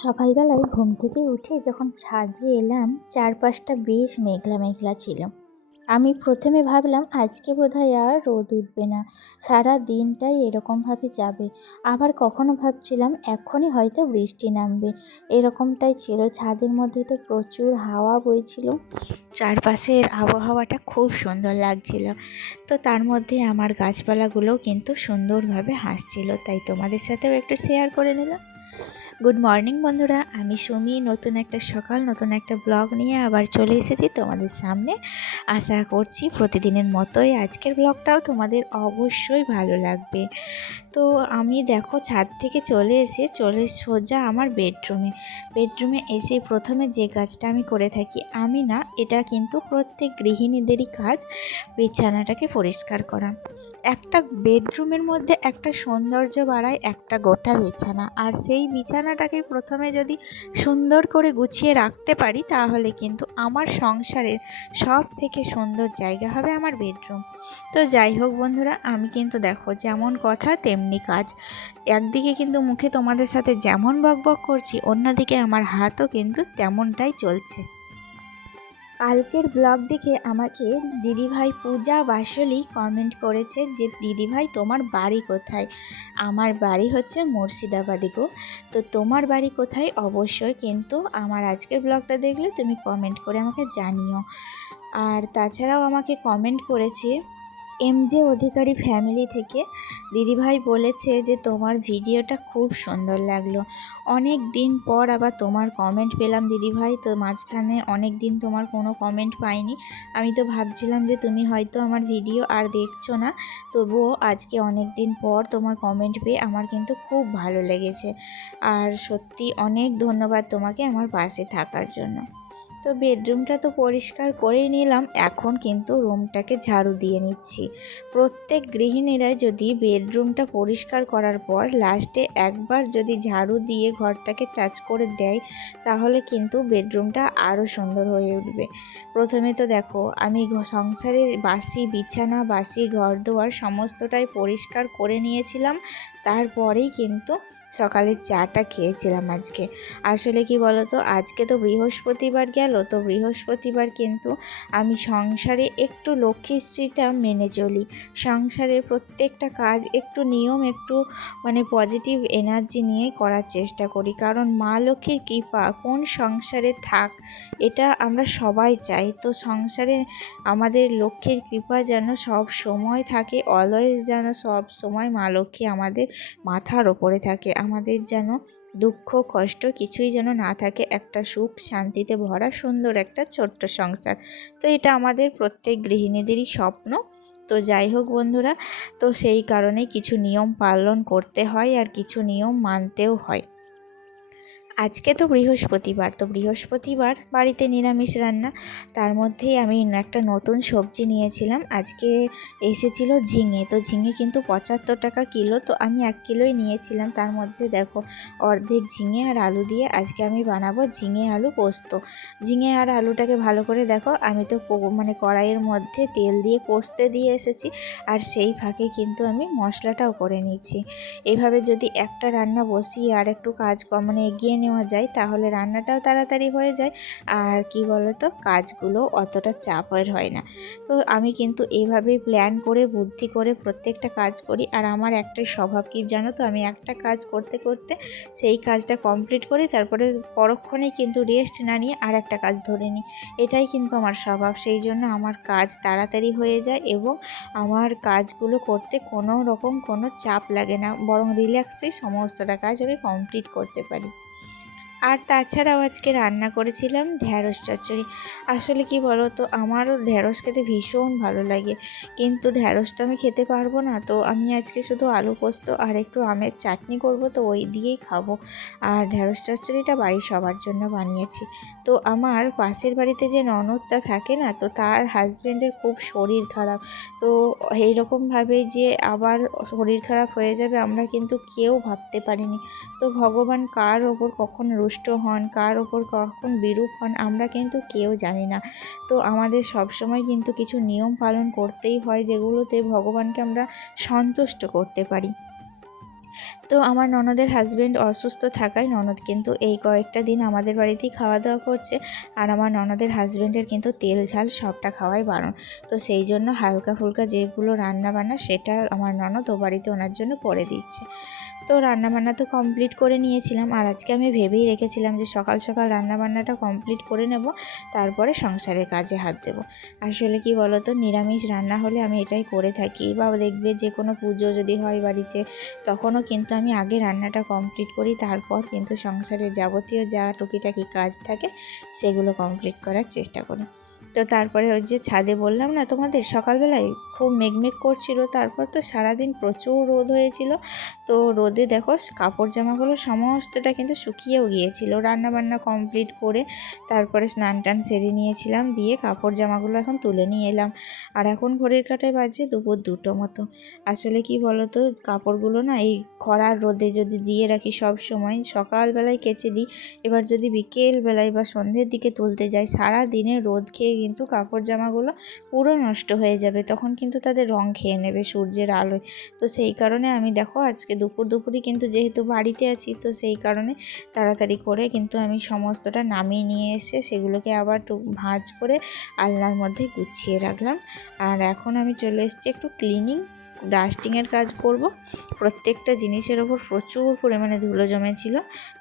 সকালবেলায় ঘুম থেকে উঠে যখন ছাদে এলাম, চারপাশটা বেশ মেঘলা মেঘলা ছিল। আমি প্রথমে ভাবলাম আজকে বোধহয় আর রোদ উঠবে না, সারা দিনটাই এরকমভাবে যাবে। আবার কখনো ভাবছিলাম এখনই হয়তো বৃষ্টি নামবে। এরকমটাই ছিল। ছাদের মধ্যে তো প্রচুর হাওয়া বইছিল, চারপাশের আবহাওয়াটা খুব সুন্দর লাগছিল। তো তার মধ্যে আমার গাছপালাগুলোও কিন্তু সুন্দরভাবে হাসছিল, তাই তোমাদের সাথেও একটু শেয়ার করে নিলাম। গুড মর্নিং বন্ধুরা, আমি সুমি। নতুন একটা সকাল, নতুন একটা ব্লগ নিয়ে আবার চলে এসেছি তোমাদের সামনে। আশা করছি প্রতিদিনের মতোই আজকের ব্লগটাও তোমাদের অবশ্যই ভালো লাগবে। তো আমি দেখো ছাদ থেকে চলে সোজা আমার বেডরুমে এসে প্রথমে যে কাজটা আমি করে থাকি, আমি না, এটা কিন্তু প্রত্যেক গৃহিণীদেরই কাজ, বিছানাটাকে পরিষ্কার করা। একটা বেডরুমের মধ্যে একটা সৌন্দর্য বাড়ায় একটা গোটা বিছানা, আর সেই বিছানাটাকে প্রথমে যদি সুন্দর করে গুছিয়ে রাখতে পারি, তাহলে কিন্তু আমার সংসারের সব থেকে সুন্দর জায়গা হবে আমার বেডরুম। তো যাই হোক বন্ধুরা, আমি কিন্তু দেখো যেমন কথা তেমনি কাজ। একদিকে কিন্তু মুখে তোমাদের সাথে যেমন বকবক করছি, অন্যদিকে আমার হাতও কিন্তু তেমনটাই চলছে। কালকের ব্লগ দেখে আমাকে দিদিভাই পূজা বাসলি কমেন্ট করেছে যে দিদিভাই তোমার বাড়ি কোথায়। আমার বাড়ি হচ্ছে মুর্শিদাবাদে গো। তো তোমার বাড়ি কোথায় অবশ্যই কিন্তু আমার আজকের ব্লগটা দেখলে তুমি কমেন্ট করে আমাকে জানিও। আর তাছাড়াও আমাকে কমেন্ট করেছে এমজে অধিকারী ফ্যামিলি থেকে দিদিভাই বলেছে যে তোমার ভিডিওটা খুব সুন্দর লাগলো। অনেক দিন পর আবার তোমার কমেন্ট পেলাম দিদিভাই। তো মাঝখানে অনেক দিন তোমার কোনো কমেন্ট পাইনি। আমি তো ভাবছিলাম যে তুমি হয়তো আমার ভিডিও আর দেখছো না, তবুও আজকে অনেক দিন পর তোমার কমেন্ট পেয়ে আমার কিন্তু খুব ভালো লেগেছে। আর সত্যি অনেক ধন্যবাদ তোমাকে আমার পাশে থাকার জন্য। তো বেডরুমটা তো পরিষ্কার করেই নিলাম, এখন কিন্তু রুমটাকে ঝাড়ু দিয়ে নিচ্ছি। প্রত্যেক গৃহিণীরা যদি বেডরুমটা পরিষ্কার করার পর লাস্টে একবার যদি ঝাড়ু দিয়ে ঘরটাকে টাচ করে দেয়, তাহলে কিন্তু বেডরুমটা আরও সুন্দর হয়ে উঠবে। প্রথমে তো দেখো আমি সংসারে বাসি বিছানা, বাসি ঘরদোয়ার সমস্তটাই পরিষ্কার করে নিয়েছিলাম। তারপরেই কিন্তু সকালে চাটা খেয়েছিলাম আজকে। আসলে কি বলো তো, আজকে তো বৃহস্পতিবার গেল, তো বৃহস্পতিবার কিন্তু আমি সংসারে একটু লক্ষ্মীশ্রীটা মেনে চলি। সংসারের প্রত্যেকটা কাজ একটু নিয়ম, একটু পজিটিভ এনার্জি নিয়ে করার চেষ্টা করি, কারণ মা লক্ষ্মীর কৃপা কোন সংসারে থাক, এটা আমরা সবাই চাই। তো সংসারে আমাদের লক্ষ্মীর কৃপা যেন সব সময় থাকে, অলওয়েজ যেন সব সময় মা লক্ষ্মী আমাদের মাথার ওপরে থাকে, আমাদের যেন দুঃখ কষ্ট কিছুই যেন না থাকে, একটা সুখ শান্তিতে ভরা সুন্দর একটা ছোট্ট সংসার। তো এটা আমাদের প্রত্যেক গৃহিণীদেরই স্বপ্ন। তো যাই হোক বন্ধুরা, তো সেই কারণে কিছু নিয়ম পালন করতে হয় আর কিছু নিয়ম মানতেও হয়। আজকে তো বৃহস্পতিবার, তো বৃহস্পতিবার বাড়িতে নিরামিষ রান্না। তার মধ্যেই আমি একটা নতুন সবজি নিয়েছিলাম। আজকে এসেছিল ঝিঙে। তো ঝিঙে কিন্তু 75 টাকা কিলো, তো আমি 1 কিলোই নিয়েছিলাম। তার মধ্যে দেখো অর্ধেক ঝিঙে আর আলু দিয়ে আজকে আমি বানাবো ঝিঙে আলু পোস্ত। ঝিঙে আর আলুটাকে ভালো করে দেখো, আমি তো কড়াইয়ের মধ্যে তেল দিয়ে কষতে দিয়ে এসেছি, আর সেই ফাঁকে কিন্তু আমি মশলাটাও করে নিচ্ছি। এভাবে যদি একটা রান্না বসিয়ে আর একটু কাজ এগিয়ে নেওয়া যায়, তাহলে রান্নাটাও তাড়াতাড়ি হয়ে যায়, আর কি বলতো, কাজগুলো অতটা চাপের হয় না। তো আমি কিন্তু এইভাবেই প্ল্যান করে বুদ্ধি করে প্রত্যেকটা কাজ করি। আর আমার একটাই স্বভাব, কি জানো তো, আমি একটা কাজ করতে করতে সেই কাজটা কমপ্লিট করি, তারপরে পরক্ষণেই কিন্তু রেস্ট না নিয়ে আর একটা কাজ ধরে নিই। এটাই কিন্তু আমার স্বভাব। সেই জন্য আমার কাজ তাড়াতাড়ি হয়ে যায় এবং আমার কাজগুলো করতে কোনো রকম কোনো চাপ লাগে না, বরং রিল্যাক্সেই সমস্তটা কাজ আমি কমপ্লিট করতে পারি। আর তাছাড়াও আজকে রান্না করেছিলাম ঢ্যাঁড়স চচ্চড়ি। আসলে কি বলো তো, আমারও ঢ্যাঁড়স খেতে ভীষণ ভালো লাগে, কিন্তু ঢ্যাঁড়সটা আমি খেতে পারবো না। তো আমি আজকে শুধু আলু পোস্ত আর একটু আমের চাটনি করব, তো ওই দিয়েই খাবো। আর ঢ্যাঁড়স চচ্চড়িটা বাড়ির সবার জন্য বানিয়েছি। তো আমার পাশের বাড়িতে যে ননদটা থাকে না, তো তার হাজব্যান্ডের খুব শরীর খারাপ। তো এইরকমভাবে যে আবার শরীর খারাপ হয়ে যাবে, আমরা কিন্তু কেউ ভাবতে পারিনি। তো ভগবান কার ওপর কখন রুষ্ট হন, কার ওপর কখন বিরূপ হন, আমরা কিন্তু কেউ জানি না। তো আমাদের সব সময় কিন্তু কিছু নিয়ম পালন করতেই হয়, যেগুলোতে ভগবানকে আমরা সন্তুষ্ট করতে পারি। তো আমার ননদের হাজব্যান্ড অসুস্থ থাকায় ননদ কিন্তু এই কয়েকটা দিন আমাদের বাড়িতেই খাওয়া দাওয়া করছে। আর আমার ননদের হাজব্যান্ডের কিন্তু তেল ঝাল সবটা খাওয়াই বারণ। তো সেই জন্য হালকা ফুলকা যেগুলো রান্না বান্না সেটা আমার ননদ ও বাড়িতে ওনার জন্য করে দিচ্ছে। তো রান্নাবান্না তো কমপ্লিট করে নিয়েছিলাম, আর আজকে আমি ভেবেই রেখেছিলাম যে সকাল সকাল রান্নাবান্নাটা কমপ্লিট করে নেব, তারপরে সংসারের কাজে হাত দেব। আসলে কি বলো তো, নিরামিষ রান্না হলে আমি এটাই করে থাকি, বা দেখবে যে কোনো পুজো যদি হয় বাড়িতে, তখনও কিন্তু আমি আগে রান্নাটা কমপ্লিট করি, তারপর কিন্তু সংসারের যাবতীয় যা টুকিটাকি কাজ থাকে সেগুলো কমপ্লিট করার চেষ্টা করি। তো তারপরে ওই যে ছাদে বললাম না তোমাদের, সকালবেলায় খুব মেঘমেঘ করছিল, তারপর তো সারাদিন প্রচুর রোদ হয়েছিল। তো রোদে দেখো কাপড় জামাগুলো সমস্তটা কিন্তু শুকিয়েও গিয়েছিল। রান্নাবান্না কমপ্লিট করে তারপরে স্নান টান সেরে নিয়েছিলাম, দিয়ে কাপড় জামাগুলো এখন তুলে নিয়ে এলাম। আর এখন ঘড়ির কাঁটায় বাজে দুপুর 2টো মতো। আসলে কি বলো তো, কাপড়গুলো না এই খরার রোদে যদি দিয়ে রাখি, সব সময় সকালবেলায় কেচে দিই, এবার যদি বিকেলবেলায় বা সন্ধ্যের দিকে তুলতে যাই, সারা দিনে রোদ খেয়ে কিন্তু কাপড় জামাগুলো পুরো নষ্ট হয়ে যাবে, তখন কিন্তু তাদের রং খেয়ে নেবে সূর্যের আলোয়। তো সেই কারণে আমি দেখো আজকে দুপুরই কিন্তু যেহেতু বাড়িতে আছি, তো সেই কারণে তাড়াতাড়ি করে কিন্তু আমি সমস্তটা নামিয়ে নিয়ে এসে সেগুলোকে আবার একটু ভাঁজ করে আলনার মধ্যে গুছিয়ে রাখলাম। আর এখন আমি চলে এসেছি একটু ডাস্টিংয়ের কাজ করব। প্রত্যেকটা জিনিসের ওপর প্রচুর পরিমাণে ধুলো জমেছিল,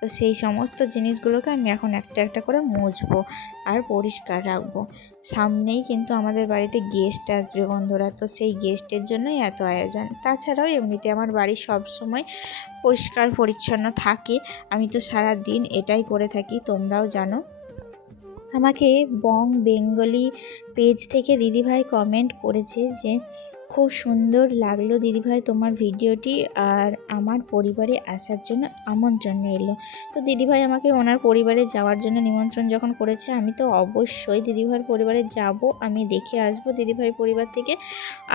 তো সেই সমস্ত জিনিসগুলোকে আমি এখন একটা একটা করে মুছবো আর পরিষ্কার রাখবো। সামনেই কিন্তু আমাদের বাড়িতে গেস্ট আসবে বন্ধুরা, তো সেই গেস্টের জন্যই এত আয়োজন। তাছাড়াও এমনিতে আমার বাড়ি সব সময় পরিষ্কার পরিচ্ছন্ন থাকে, আমি তো সারা দিন এটাই করে থাকি, তোমরাও জানো। আমাকে বং বেঙ্গলি পেজ থেকে দিদিভাই কমেন্ট করেছে যে খুব সুন্দর লাগলো দিদিভাই তোমার ভিডিওটি, আর আমার পরিবারে আসার জন্য আমন্ত্রণ রইল। তো দিদিভাই আমাকে ওনার পরিবারে যাওয়ার জন্য নিমন্ত্রণ যখন করেছে, আমি তো অবশ্যই দিদিভাইয়ের পরিবারে যাব, আমি দেখে আসবো দিদিভাই পরিবার থেকে।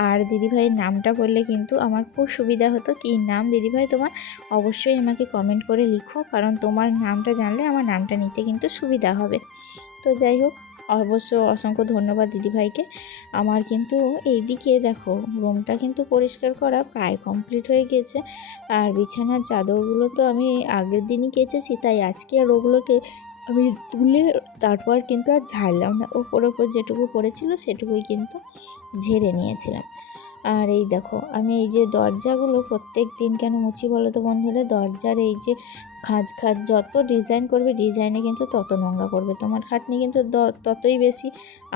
আর দিদিভাইয়ের নামটা বললে কিন্তু আমার খুব সুবিধা হতো। কী নাম দিদিভাই তোমার, অবশ্যই আমাকে কমেন্ট করে লিখো, কারণ তোমার নামটা জানলে আমার নামটা নিতে কিন্তু সুবিধা হবে। তো যাই হোক, অবশ্য অসংখ্য ধন্যবাদ দিদিভাইকে। আমার কিন্তু এইদিকে দেখো রুমটা কিন্তু পরিষ্কার করা প্রায় কমপ্লিট হয়ে গেছে, আর বিছানার চাদরগুলো তো আমি আগের দিনই কেচেছি, তাই আজকে আর ওগুলোকে আমি তুলে তারপর কিন্তু আর ঝাড়লাম না, ওপর যেটুকু পড়েছিল সেটুকুই কিন্তু ঝেড়ে নিয়েছিলাম। আর এই দেখো আমি এই যে দরজাগুলো প্রত্যেক দিন কেন মুছি বলো তো বন্ধুরা, দরজার এই যে খাঁজ যত ডিজাইন করবে, ডিজাইনে কিন্তু তত নোংরা করবে, তোমার খাটনি কিন্তু ততই বেশি।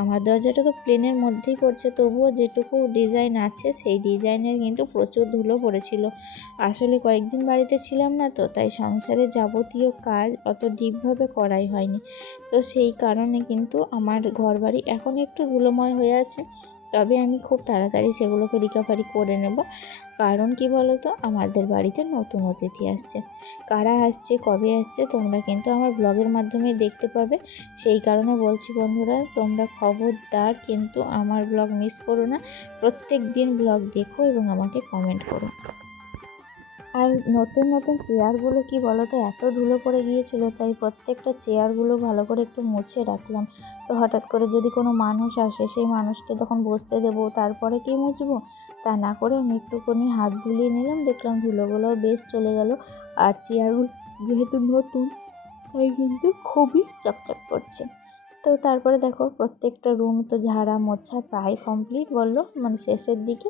আমার দরজাটা তো প্লেনের মধ্যেই পড়ছে, তবুও যেটুকু ডিজাইন আছে সেই ডিজাইনের কিন্তু প্রচুর ধুলো পড়েছিল। আসলে কয়েকদিন বাড়িতে ছিলাম না, তো তাই সংসারের যাবতীয় কাজ অত ডিপভাবে করাই হয়নি। তো সেই কারণে কিন্তু আমার ঘরবাড়ি এখন একটু ধুলোময় হয়ে আছে, তবে আমি খুব তাড়াতাড়ি সেগুলোকে রিকভারি করে নেব। কারণ কি বলো তো, আমাদের বাড়িতে নতুন অতিথি আসছে। কারা আসছে, কবে আসছে, তোমরা কিন্তু আমার ব্লগের মাধ্যমে দেখতে পাবে। সেই কারণে বলছি বন্ধুরা, তোমরা খবরদার কিন্তু আমার ব্লগ মিস করো না, প্রত্যেক দিন ব্লগ দেখো এবং আমাকে কমেন্ট করো। আর নতুন চেয়ারগুলো কি বলো তো, এত ধুলো পড়ে গিয়েছিল, তাই প্রত্যেকটা চেয়ারগুলো ভালো করে একটু মুছে রাখলাম। তো হঠাৎ করে যদি কোনো মানুষ আসে, সেই মানুষকে তখন বসতে দেবো, তারপরে কি মুছবো, তা না করে আমি একটুখানি হাত বুলিয়ে নিলাম, দেখলাম ধুলোগুলোও বেশ চলে গেল। আর চেয়ারগুলো যেহেতু নতুন, তাই কিন্তু খুবই চকচক করছে। তো তারপরে দেখো প্রত্যেকটা রুম তো ঝাড়া মোছা প্রায় কমপ্লিট বললো, মানে শেষের দিকে।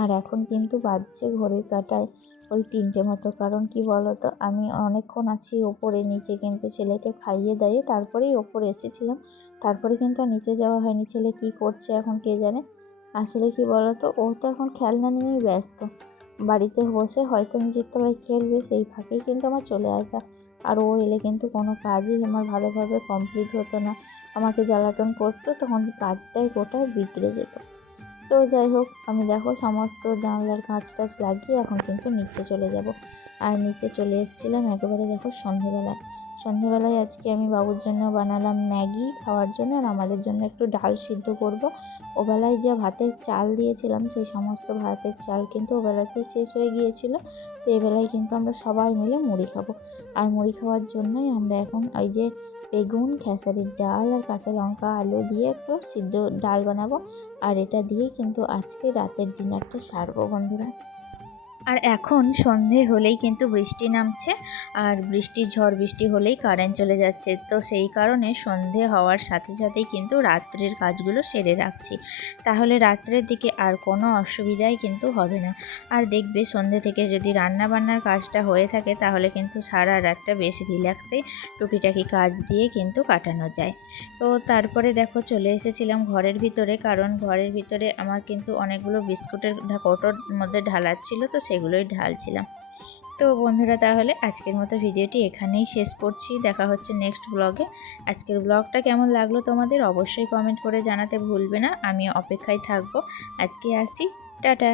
আর এখন কিন্তু বাজছে ঘড়ির কাঁটায় ওই 3টে মতো। কারণ কি বলো তো, আমি অনেকক্ষণ আছি ওপরে, নিচে কিন্তু ছেলেকে খাইয়ে দাইয়ে তারপরেই ওপরে এসেছিলাম, তারপরে কিন্তু আর নিচে যাওয়া হয়নি। ছেলে কি করছে এখন কে জানে। আসলে কি বলো তো, ও তো এখন খেলনা নিয়েই ব্যস্ত, বাড়িতে বসে হয়তো নিজের তলায় খেলবে, সেই ফাঁকেই কিন্তু আমার চলে আসা। আর ও এলে কিন্তু কোনো কাজই আমার ভালোভাবে কমপ্লিট হতো না, আমাকে জ্বালাতন করতো, তখন কাজটাই গোটা বিগড়ে যেত। তো যাই হোক, আমি দেখো সমস্ত জানলার কাঁচ টাচ লাগিয়ে এখন কিন্তু নিচে চলে যাব। আর নিচে চলে এসেছিলাম একেবারে দেখো সন্ধেবেলায় আজকে আমি বাবুর জন্য বানালাম ম্যাগি খাওয়ার জন্য, আর আমাদের জন্য একটু ডাল সিদ্ধ করব। ওবেলায় যে ভাতের চাল দিয়েছিলাম, সেই সমস্ত ভাতের চাল কিন্তু ওবেলাতেই শেষ হয়ে গিয়েছিল। তো এবেলায় কিন্তু আমরা সবাই মিলে মুড়ি খাবো, আর মুড়ি খাওয়ার জন্যই আমরা এখন ওই যে বেগুন, খেসারির ডাল আর কাঁচা লঙ্কা আলু দিয়ে একটু সিদ্ধ ডাল বানাবো, আর এটা দিয়েই কিন্তু আজকে রাতের ডিনারটা সারবো বন্ধুরা। আর এখন সন্ধে হলেই কিন্তু বৃষ্টি নামছে, আর ঝড় বৃষ্টি হলেই কারেন্ট চলে যাচ্ছে। তো সেই কারণে সন্ধে হওয়ার সাথে সাথেই কিন্তু রাত্রের কাজগুলো সেরে রাখছি, তাহলে রাত্রের দিকে আর কোনো অসুবিধাই কিন্তু হবে না। আর দেখবে সন্ধে থেকে যদি রান্না বান্নার কাজটা হয়ে থাকে তাহলে কিন্তু সারা রাতটা বেশ রিল্যাক্সে টুকিটাকি কাজ দিয়ে কিন্তু কাটানো যায়। তো তারপরে দেখো চলে এসেছিলাম ঘরের ভিতরে, কারণ ঘরের ভিতরে আমার কিন্তু অনেকগুলো বিস্কুটের কৌটোর মধ্যে ঢালার ছিল, তো সেগুলোই ঢালছিলাম। তো বন্ধুরা, তাহলে আজকের মতো ভিডিওটি এখানেই শেষ করছি। দেখা হচ্ছে নেক্সট ব্লগে। আজকের ব্লগটা কেমন লাগলো তোমাদের অবশ্যই কমেন্ট করে জানাতে ভুলবে না, আমি অপেক্ষায় থাকবো। আজকে আসি, টাটা।